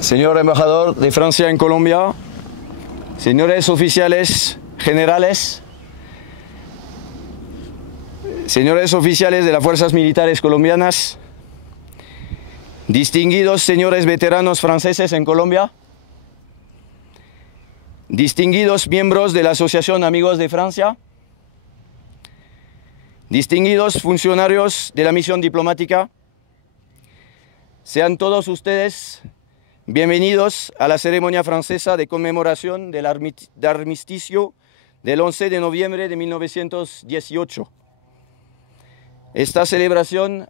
Señor embajador de Francia en Colombia, señores oficiales generales, señores oficiales de las fuerzas militares colombianas, distinguidos señores veteranos franceses en Colombia, distinguidos miembros de la Asociación Amigos de Francia, distinguidos funcionarios de la misión diplomática, sean todos ustedes bienvenidos a la ceremonia francesa de conmemoración del armisticio del 11 de noviembre de 1918. Esta celebración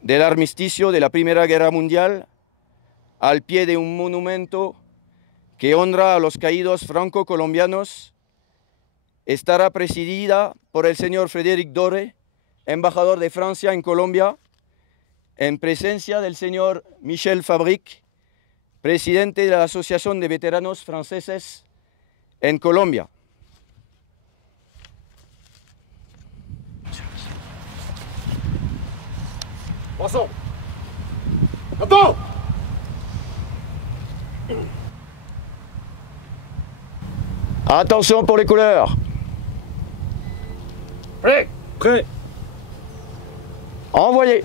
del armisticio de la Primera Guerra Mundial, al pie de un monumento que honra a los caídos franco-colombianos, estará presidida por el señor Frédéric Doré, embajador de Francia en Colombia, en presencia del señor Michel Fabrique, presidente de la Asociación de Veteranos Franceses en Colombia. Attention pour les couleurs. Prêt. Prêt. Envoyez.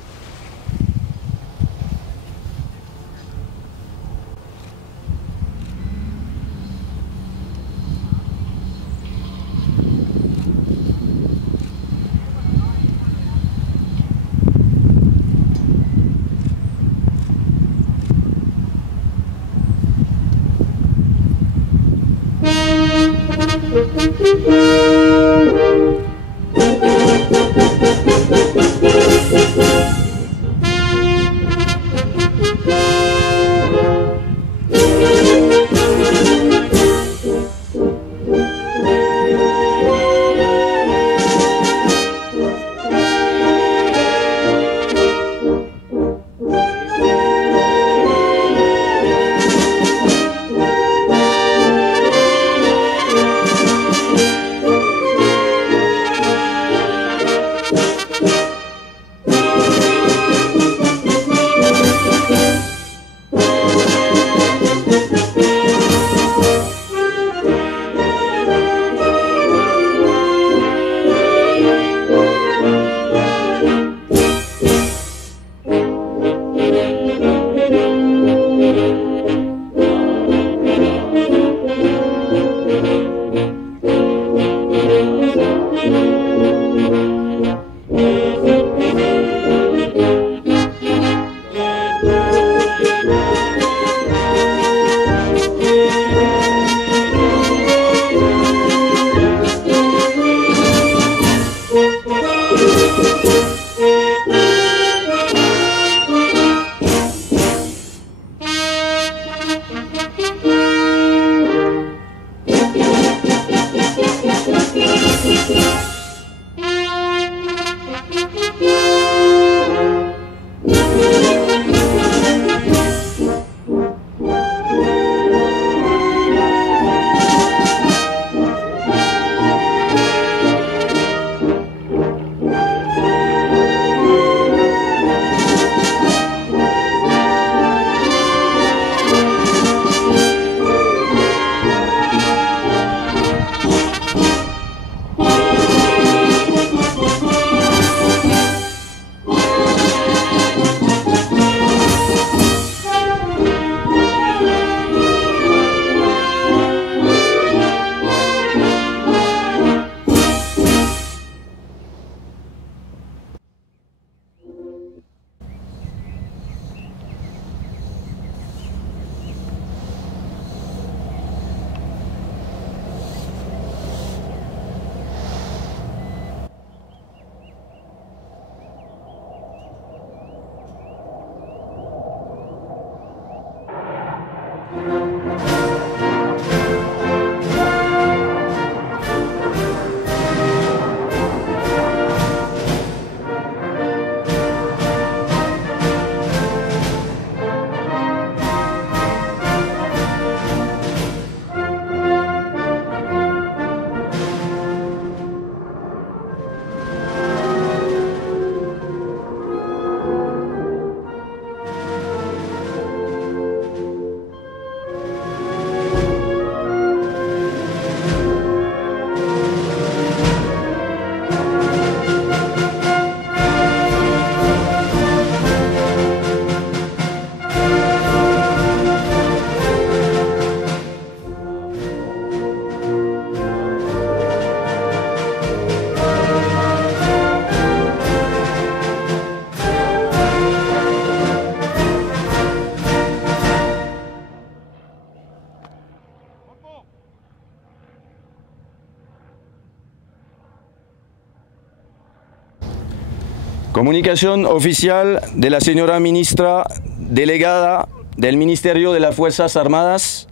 Comunicación oficial de la señora ministra delegada del Ministerio de las Fuerzas Armadas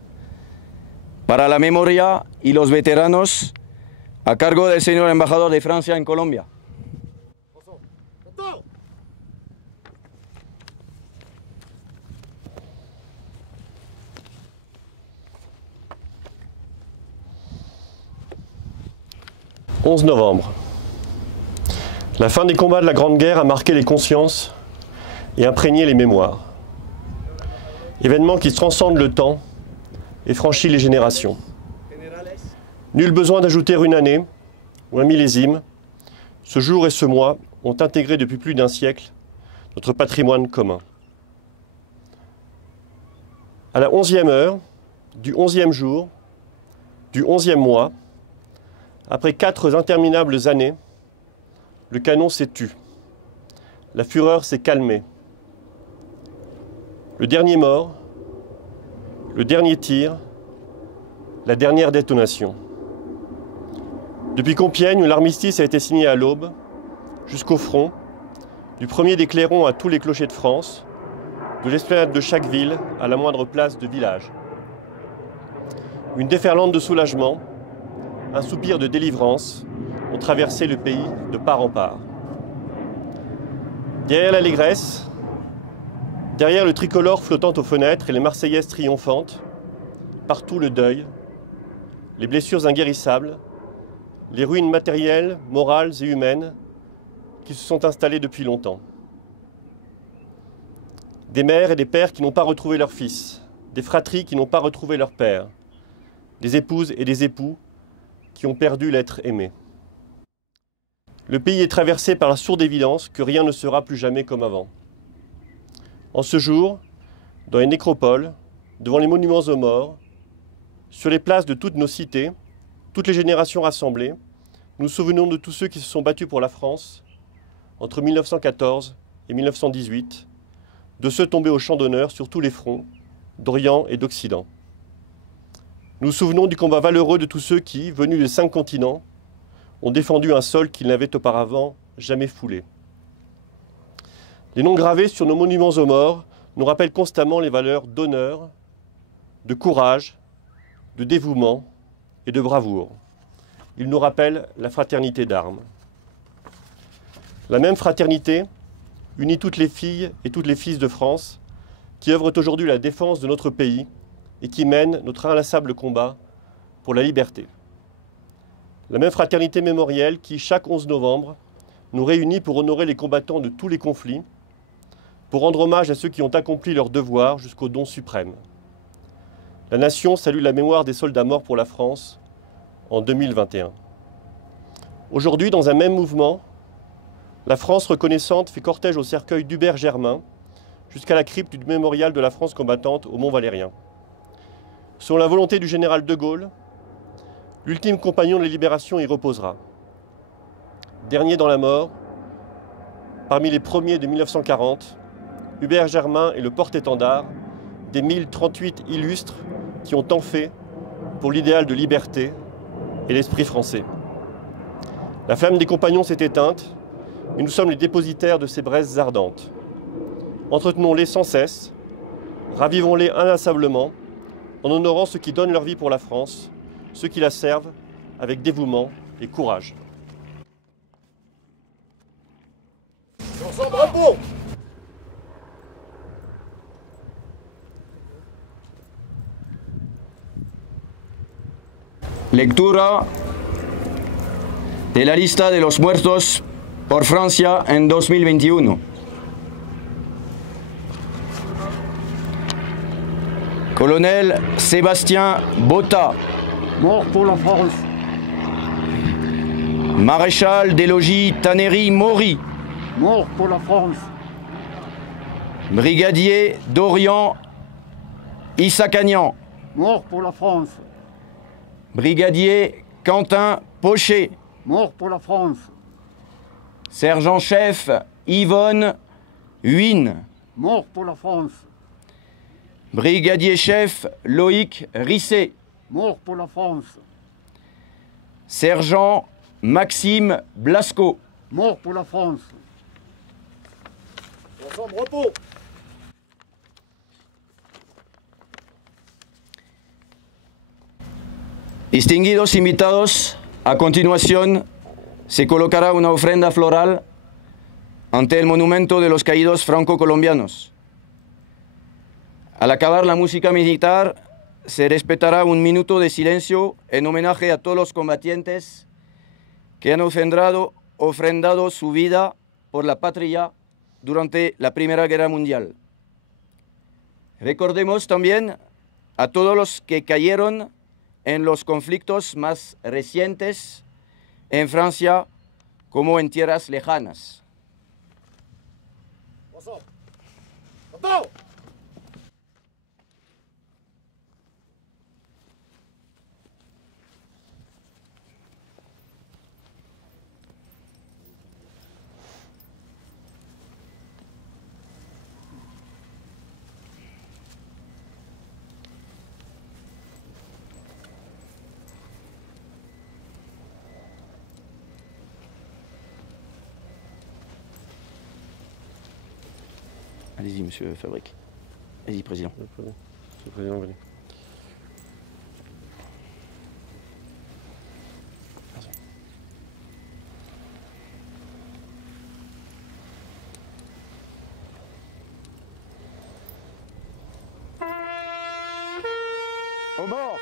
para la memoria y los veteranos a cargo del señor embajador de Francia en Colombia. « 11 novembre. La fin des combats de la Grande Guerre a marqué les consciences et imprégné les mémoires. Événement qui transcende le temps et franchit les générations. Nul besoin d'ajouter une année ou un millésime. Ce jour et ce mois ont intégré depuis plus d'un siècle notre patrimoine commun. À la 11e heure, du 11e jour, du 11e mois, après 4 interminables années, le canon s'est tu. La fureur s'est calmée. Le dernier mort, le dernier tir, la dernière détonation. Depuis Compiègne, où l'armistice a été signé à l'aube, jusqu'au front, du premier des clairons à tous les clochers de France, de l'esplanade de chaque ville à la moindre place de village. Une déferlante de soulagement, un soupir de délivrance ont traversé le pays de part en part. Derrière l'allégresse, derrière le tricolore flottant aux fenêtres et les Marseillaises triomphantes, partout le deuil, les blessures inguérissables, les ruines matérielles, morales et humaines qui se sont installées depuis longtemps. Des mères et des pères qui n'ont pas retrouvé leurs fils, des fratries qui n'ont pas retrouvé leur père, des épouses et des époux qui ont perdu l'être aimé. Le pays est traversé par la sourde évidence que rien ne sera plus jamais comme avant. En ce jour, dans les nécropoles, devant les monuments aux morts, sur les places de toutes nos cités, toutes les générations rassemblées, nous nous souvenons de tous ceux qui se sont battus pour la France entre 1914 et 1918, de ceux tombés au champ d'honneur sur tous les fronts, d'Orient et d'Occident. Nous nous souvenons du combat valeureux de tous ceux qui, venus des 5 continents, ont défendu un sol qu'ils n'avaient auparavant jamais foulé. Les noms gravés sur nos monuments aux morts nous rappellent constamment les valeurs d'honneur, de courage, de dévouement et de bravoure. Ils nous rappellent la fraternité d'armes. La même fraternité unit toutes les filles et tous les fils de France qui œuvrent aujourd'hui la défense de notre pays et qui mènent notre inlassable combat pour la liberté. La même fraternité mémorielle qui, chaque 11 novembre, nous réunit pour honorer les combattants de tous les conflits, pour rendre hommage à ceux qui ont accompli leur devoir jusqu'au don suprême. La nation salue la mémoire des soldats morts pour la France en 2021. Aujourd'hui, dans un même mouvement, la France reconnaissante fait cortège au cercueil d'Hubert Germain jusqu'à la crypte du mémorial de la France combattante au Mont-Valérien. Selon la volonté du général de Gaulle, l'ultime compagnon de la libération y reposera. Dernier dans la mort, parmi les premiers de 1940, Hubert Germain est le porte-étendard des 1038 illustres qui ont tant fait pour l'idéal de liberté et l'esprit français. La flamme des compagnons s'est éteinte, mais nous sommes les dépositaires de ces braises ardentes. Entretenons-les sans cesse, ravivons-les inlassablement, en honorant ceux qui donnent leur vie pour la France, ceux qui la servent avec dévouement et courage. Lectura de la lista de los muertos por Francia en 2021. Colonel Sébastien Botta. Mort pour la France. Maréchal des logis Tannery Maury. Mort pour la France. Brigadier Dorian Issakanian. Mort pour la France. Brigadier Quentin Pochet. Mort pour la France. Sergent-chef Yvonne Huyn. Mort pour la France. Brigadier-chef Loïc Risset. Mort pour la France. Sergent Maxime Blasco. Mort pour la France. Ensemble, repos. Distinguidos invitados, a continuación se colocará una ofrenda floral ante el monumento de los caídos franco-colombianos. Al acabar la música militar, se respetará un minuto de silencio en homenaje a todos los combatientes que han ofrendado su vida por la patria durante la Primera Guerra Mundial. Recordemos también a todos los que cayeron en los conflictos más recientes en Francia como en tierras lejanas. Allez-y, monsieur Fabrique. Allez-y, président. Monsieur le Président, venez. Au bord!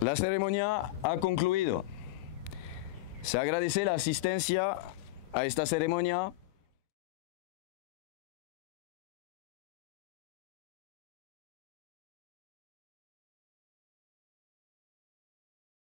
La ceremonia ha concluido. Se agradece la asistencia a esta ceremonia